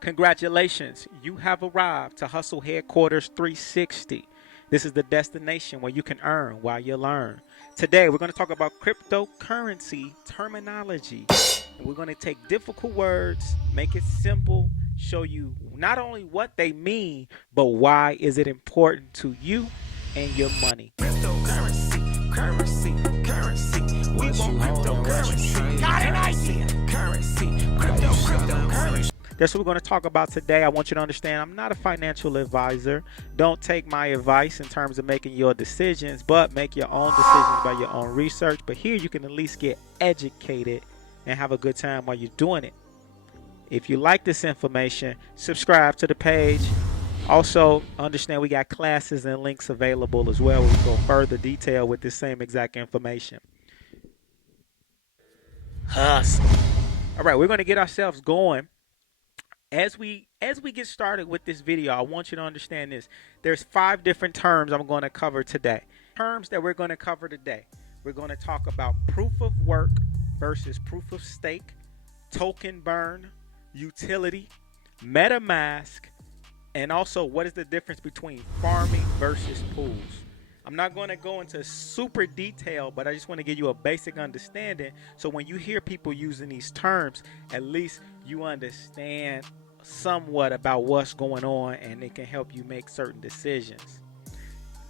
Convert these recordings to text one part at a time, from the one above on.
Congratulations, you have arrived to Hustle Headquarters 360. This is the destination where you can earn while you learn. Today, we're going to talk about cryptocurrency terminology. And we're going to take difficult words, make it simple, show you not only what they mean, but why is it important to you and your money. Cryptocurrency, currency. We want cryptocurrency. Got an idea. Cryptocurrency. That's what we're going to talk about today. I want you to understand I'm not a financial advisor. Don't take my advice in terms of making your decisions, but make your own decisions by your own research. But here you can at least get educated and have a good time while you're doing it. If you like this information, subscribe to the page. Also, understand we got classes and links available as well. We go further detail with this same exact information. Hustle. All right, we're going to get ourselves going. As we get started with this video, I want you to understand this. There's 5 different terms I'm going to cover today. Terms that we're going to cover today. We're going to talk about proof of work versus proof of stake, token burn, utility, Metamask, and also what is the difference between farming versus pools. I'm not going to go into super detail, but I just want to give you a basic understanding. So when you hear people using these terms, at least you understand somewhat about what's going on and it can help you make certain decisions.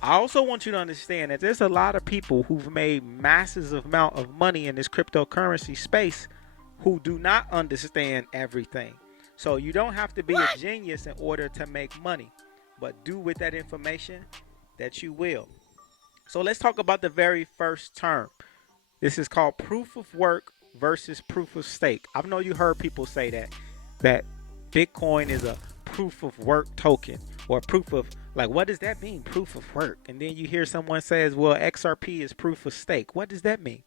I also want you to understand that there's a lot of people who've made massive amount of money in this cryptocurrency space who do not understand everything. So you don't have to be a genius in order to make money, but do with that information that you will. So let's talk about the very first term. This is called proof of work versus proof of stake. I know you heard people say that Bitcoin is a proof of work token, or proof of, like, what does that mean, proof of work? And then you hear someone says, well, XRP is proof of stake. What does that mean?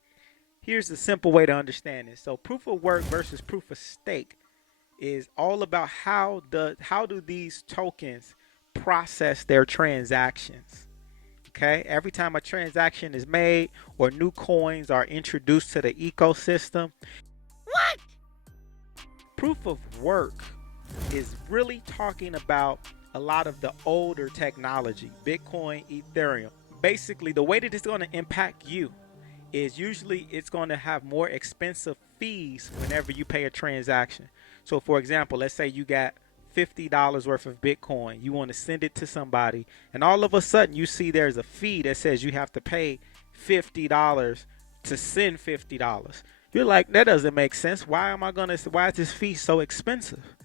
Here's the simple way to understand this. So proof of work versus proof of stake is all about how do these tokens process their transactions. Okay, every time a transaction is made or new coins are introduced to the ecosystem. What? Proof of work is really talking about a lot of the older technology, Bitcoin, Ethereum. Basically, the way that it's going to impact you is usually it's going to have more expensive fees whenever you pay a transaction. So for example, let's say you got $50 worth of Bitcoin. You want to send it to somebody, and all of a sudden you see there's a fee that says you have to pay $50 to send $50. You're like, that doesn't make sense. Why is this fee so expensive?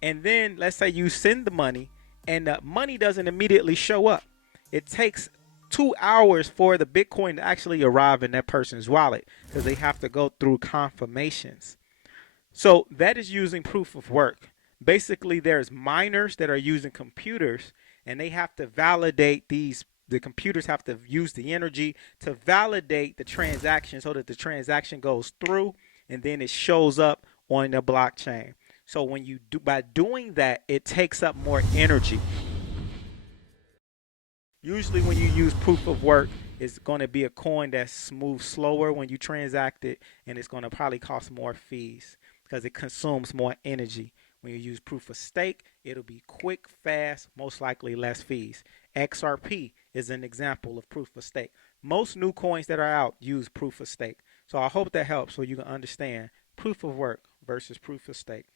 And then let's say you send the money and the money doesn't immediately show up. It takes 2 hours for the Bitcoin to actually arrive in that person's wallet because they have to go through confirmations. So that is using proof of work. Basically, there's miners that are using computers, and they have to validate these. The computers have to use the energy to validate the transaction so that the transaction goes through, and then it shows up on the blockchain. So when you do, by doing that, it takes up more energy. Usually when you use proof of work, it's going to be a coin that moves slower when you transact it, and it's going to probably cost more fees because it consumes more energy. When you use proof of stake, it'll be quick, fast, most likely less fees. XRP is an example of proof of stake. Most new coins that are out use proof of stake. So I hope that helps so you can understand proof of work versus proof of stake.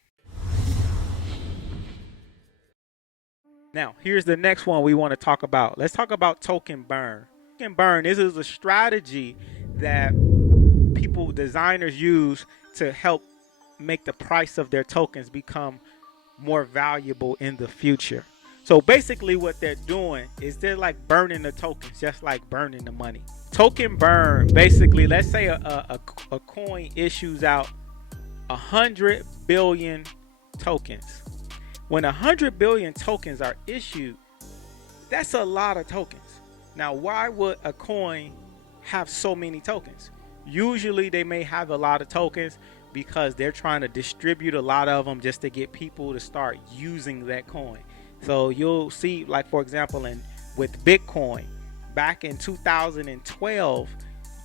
Now, here's the next one we want to talk about. Let's talk about token burn. Token burn, this is a strategy that designers use to help make the price of their tokens become more valuable in the future. So basically what they're doing is they're like burning the tokens, just like burning the money. Token burn, basically, let's say a coin issues out 100 billion tokens. When 100 billion tokens are issued, that's a lot of tokens. Now, why would a coin have so many tokens? Usually they may have a lot of tokens because they're trying to distribute a lot of them just to get people to start using that coin. So you'll see, like, for example, with Bitcoin, back in 2012,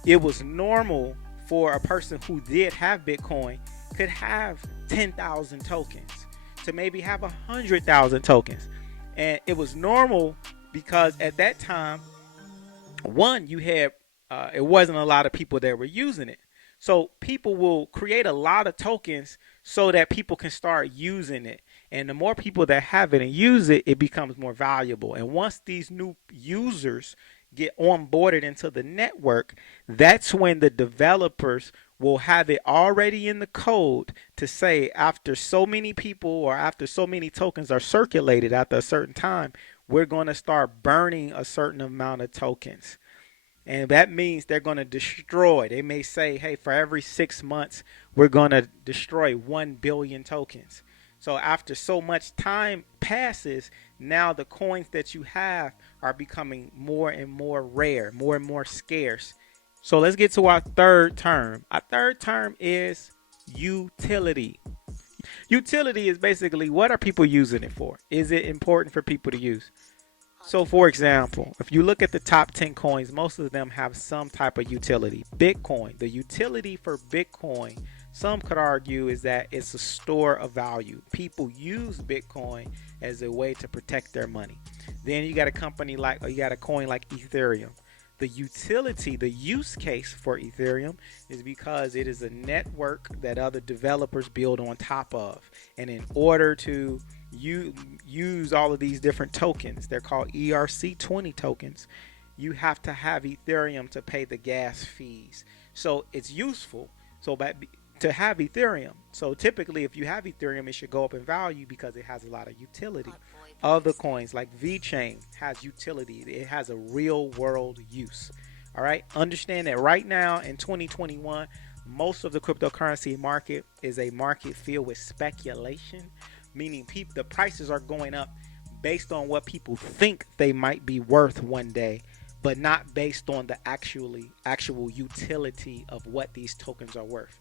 it was normal for a person who did have Bitcoin could have 10,000 tokens. to maybe have 100,000 tokens. And it was normal because at that time, one, you had it wasn't a lot of people that were using it. So people will create a lot of tokens so that people can start using it. And the more people that have it and use it, it becomes more valuable. And once these new users get onboarded into the network, that's when the developers will have it already in the code to say after so many people or after so many tokens are circulated after a certain time, we're going to start burning a certain amount of tokens. And that means they're going to destroy. They may say, hey, for every 6 months, we're going to destroy 1 billion tokens. So after so much time passes, now the coins that you have are becoming more and more rare, more and more scarce. So let's get to our third term. Our third term is utility. Utility is basically, what are people using it for? Is it important for people to use? So for example, if you look at the top 10 coins, most of them have some type of utility. Bitcoin, the utility for Bitcoin, some could argue is that it's a store of value. People use Bitcoin as a way to protect their money. Then you got a company like, or you got a coin like Ethereum. The utility, the use case for Ethereum is because it is a network that other developers build on top of. And in order to use all of these different tokens, they're called ERC20 tokens, you have to have Ethereum to pay the gas fees. So it's useful to have Ethereum. So typically if you have Ethereum, it should go up in value because it has a lot of utility. Other coins like VeChain has utility. It has a real world use. All right. Understand that right now in 2021, most of the cryptocurrency market is a market filled with speculation, meaning the prices are going up based on what people think they might be worth one day, but not based on the actual utility of what these tokens are worth.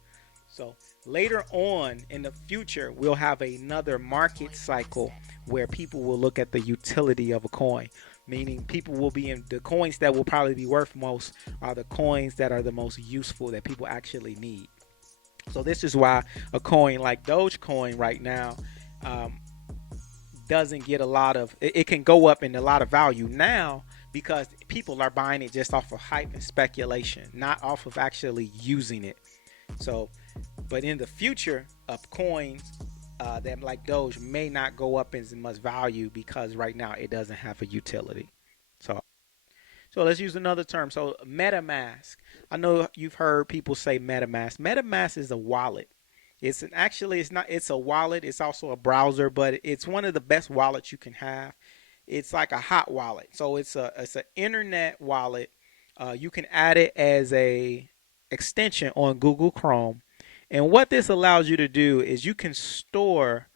So later on in the future, we'll have another market cycle where people will look at the utility of a coin, meaning people will be in the coins that will probably be worth most are the coins that are the most useful that people actually need. So this is why a coin like Dogecoin right now doesn't get a lot of, it can go up in a lot of value now because people are buying it just off of hype and speculation, not off of actually using it. So, but in the future of coins that like Doge may not go up as much value because right now it doesn't have a utility. So let's use another term. So Metamask. I know you've heard people say Metamask. Metamask is a wallet. It's a wallet. It's also a browser, but it's one of the best wallets you can have. It's like a hot wallet. So it's an internet wallet. You can add it as a extension on Google Chrome. And what this allows you to do is you can store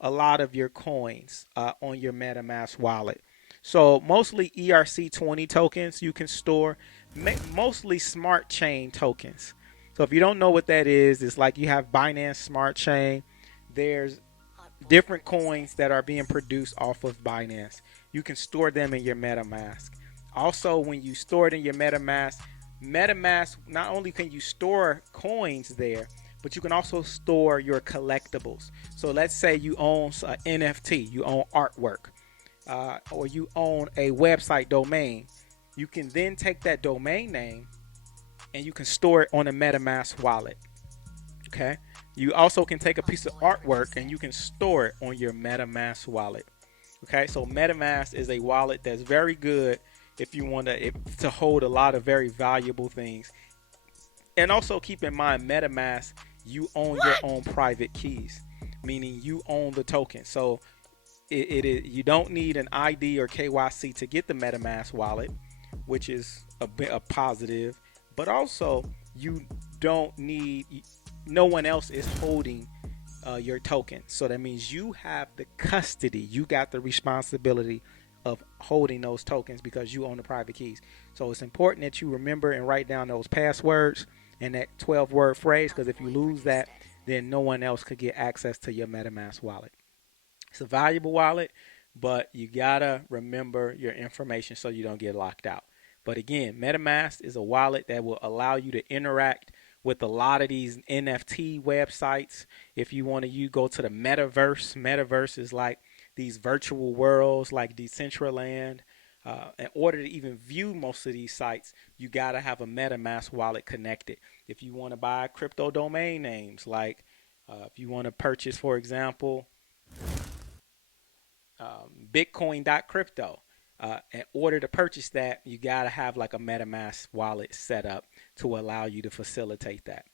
a lot of your coins on your MetaMask wallet. So mostly ERC20 tokens you can store, mostly smart chain tokens. So if you don't know what that is, it's like you have Binance Smart Chain. There's different coins that are being produced off of Binance. You can store them in your MetaMask. Also, when you store it in your MetaMask, not only can you store coins there, but you can also store your collectibles. So let's say you own an NFT, you own artwork, or you own a website domain. You can then take that domain name and you can store it on a MetaMask wallet. Okay. You also can take a piece of artwork and you can store it on your MetaMask wallet. Okay. So MetaMask is a wallet that's very good if you want to hold a lot of very valuable things. And also keep in mind, MetaMask, you own your own private keys, meaning you own the token. So you don't need an ID or KYC to get the MetaMask wallet, which is a positive. But also, you don't need, no one else is holding your token. So that means you have the custody. You got the responsibility of holding those tokens because you own the private keys. So it's important that you remember and write down those passwords and that 12-word phrase, because if you lose that, then no one else could get access to your MetaMask wallet. It's a valuable wallet, but you gotta remember your information so you don't get locked out. But again, MetaMask is a wallet that will allow you to interact with a lot of these NFT websites. If you want to, you go to the metaverse. Metaverse is like these virtual worlds like Decentraland. In order to even view most of these sites, you got to have a Metamask wallet connected. If you want to buy crypto domain names, like if you want to purchase, for example, Bitcoin.crypto, in order to purchase that, you got to have like a MetaMask wallet set up to allow you to facilitate that.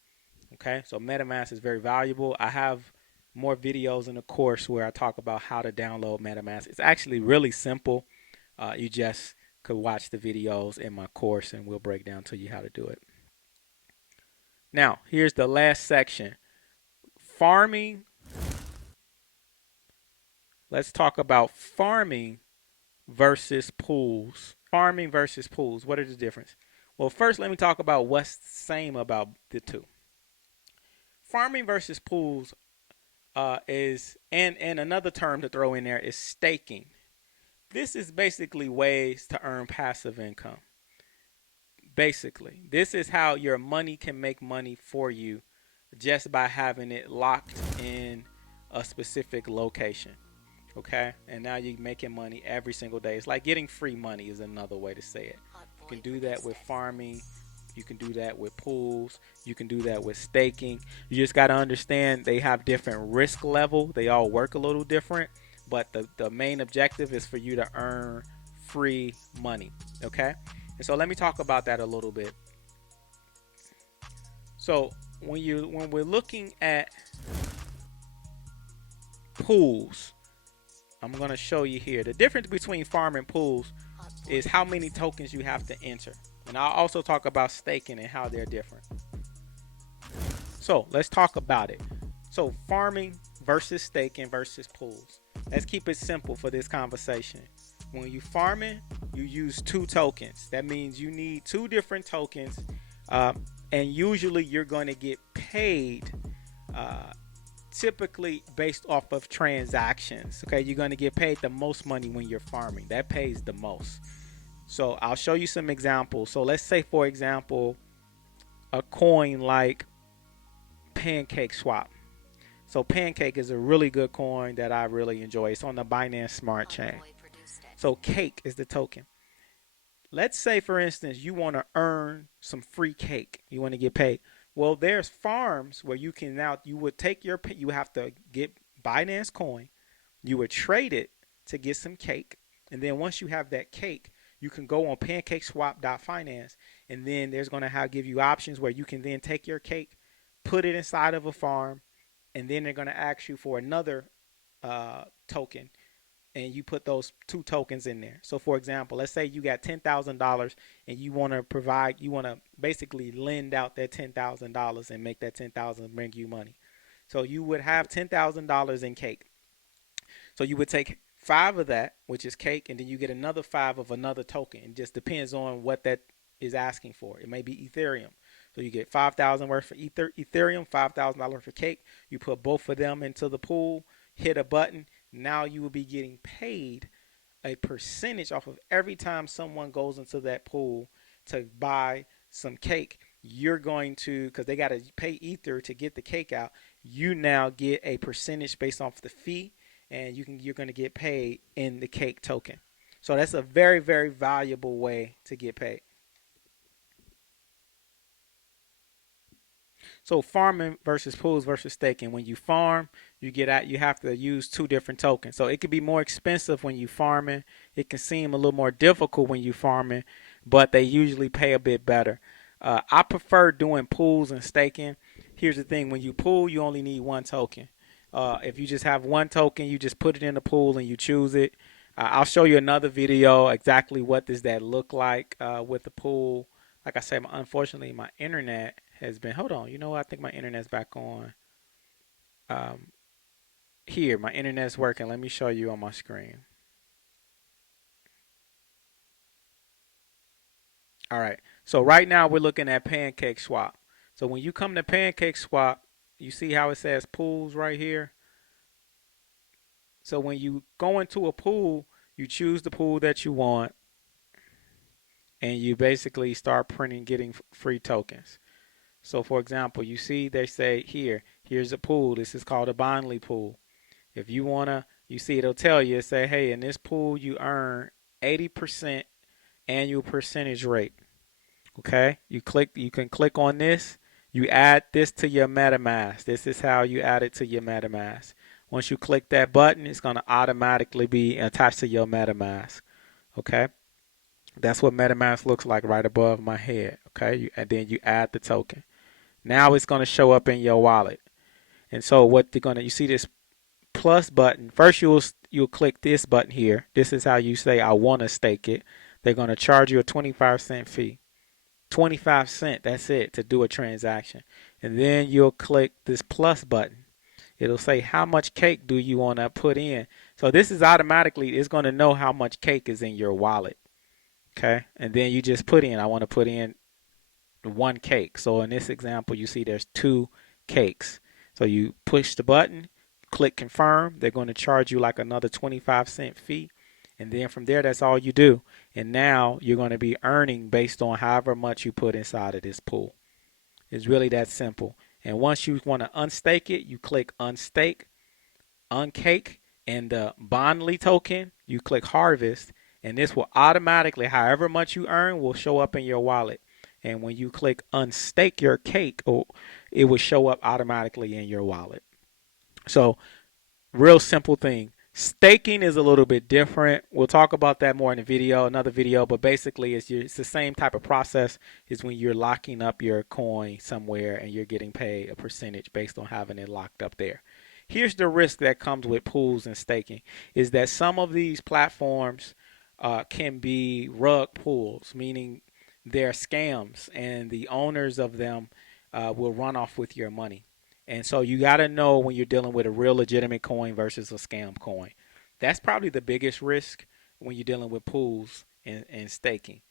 Okay, so MetaMask is very valuable. I have more videos in the course where I talk about how to download MetaMask. It's actually really simple. You just could watch the videos in my course and we'll break down to you how to do it. Now, here's the last section. Farming. Let's talk about farming versus pools. Farming versus pools. What are the difference? Well, first let me talk about what's the same about the two. Farming versus pools is, and another term to throw in there is staking. This is basically ways to earn passive income. Basically, this is how your money can make money for you just by having it locked in a specific location. Okay, and now you're making money every single day. It's like getting free money is another way to say it. You can do that with farming. You can do that with pools. You can do that with staking. You just got to understand they have different risk level. They all work a little different, but the main objective is for you to earn free money. Okay, and so let me talk about that a little bit. So when we're looking at pools, I'm going to show you here. The difference between farm and pools is how many tokens you have to enter. And I'll also talk about staking and how they're different. So let's talk about it. So farming versus staking versus pools. Let's keep it simple for this conversation. When you farming, you use 2 tokens. That means you need 2 different tokens. And usually you're going to get paid typically based off of transactions. Okay, you're going to get paid the most money when you're farming. That pays the most. So I'll show you some examples. So let's say, for example, a coin like Pancake Swap. So Pancake is a really good coin that I really enjoy. It's on the Binance Smart Chain. So Cake is the token. Let's say, for instance, you want to earn some free cake. You want to get paid. Well, there's farms where you can now, you would take your, you have to get Binance coin. You would trade it to get some cake. And then once you have that cake, you can go on pancakeswap.finance. And then there's going to give you options where you can then take your cake, put it inside of a farm. And then they're going to ask you for another token. And you put those 2 tokens in there. So for example, let's say you got $10,000 and you want to basically lend out that $10,000 and make that $10,000 bring you money. So you would have $10,000 in cake. So you would take 5 of that, which is cake, and then you get another 5 of another token. It just depends on what that is asking for. It may be Ethereum. So you get 5,000 worth for Ethereum, $5,000 for cake. You put both of them into the pool, hit a button. Now you will be getting paid a percentage off of every time someone goes into that pool to buy some cake. You're going to, because they got to pay Ether to get the cake out, you now get a percentage based off the fee, and you're going to get paid in the cake token. So that's a very, very valuable way to get paid. So farming versus pools versus staking. When you farm, you have to use 2 different tokens. So it could be more expensive when you farming. It can seem a little more difficult when you farming, but they usually pay a bit better. I prefer doing pools and staking. Here's the thing: when you pool, you only need 1 token. If you just have 1 token, you just put it in the pool and you choose it. I'll show you another video exactly what does that look like with the pool. Like I said, unfortunately, my internet has been, hold on, you know what? I think my internet's back on. Here, my internet's working. Let me show you on my screen. All right. So right now we're looking at Pancake Swap. So when you come to Pancake Swap, you see how it says pools right here. So when you go into a pool, you choose the pool that you want, and you basically start getting free tokens. So for example, you see they say here's a pool. This is called a Bondly pool. If you wanna, you see it'll tell you, say, hey, in this pool you earn 80% annual percentage rate. Okay, you can click on this. You add this to your Metamask. This is how you add it to your Metamask. Once you click that button, it's gonna automatically be attached to your Metamask. Okay, that's what Metamask looks like right above my head. Okay, and then you add the token. Now it's gonna show up in your wallet. And so what they're gonna, you see this plus button. First you'll click this button here. This is how you say I want to stake it. They're gonna charge you a 25-cent fee. 25 cent, that's it, to do a transaction. And then you'll click this plus button. It'll say how much cake do you want to put in. So this is automatically, it's going to know how much cake is in your wallet. Okay, and then you just put in, I want to put in one cake. So in this example, you see there's 2 cakes. So you push the button, click confirm. They're going to charge you like another 25-cent fee. And then from there, that's all you do. And now you're going to be earning based on however much you put inside of this pool. It's really that simple. And once you want to unstake it, you click unstake, uncake, and the Bondly token, you click harvest. And this will automatically, however much you earn, will show up in your wallet. And when you click unstake your cake, it will show up automatically in your wallet. So real simple thing. Staking is a little bit different. We'll talk about that more in another video, but basically it's the same type of process as when you're locking up your coin somewhere and you're getting paid a percentage based on having it locked up there. Here's the risk that comes with pools and staking is that some of these platforms can be rug pulls, meaning they're scams and the owners of them will run off with your money. And so you got to know when you're dealing with a real legitimate coin versus a scam coin. That's probably the biggest risk when you're dealing with pools and staking.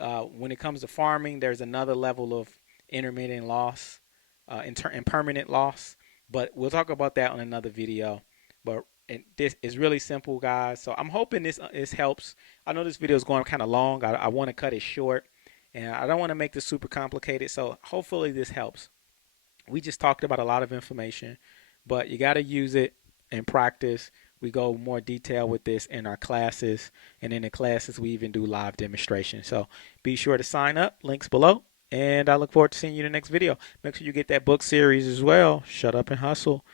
When it comes to farming, there's another level of intermittent loss and permanent loss. But we'll talk about that on another video. But this is really simple, guys. So I'm hoping this helps. I know this video is going kind of long. I want to cut it short. And I don't want to make this super complicated. So hopefully this helps. We just talked about a lot of information, but you got to use it in practice. We go more detail with this in our classes, and in the classes we even do live demonstrations. So be sure to sign up, links below, and I look forward to seeing you in the next video. Make sure you get that book series as well, Shut Up and Hustle.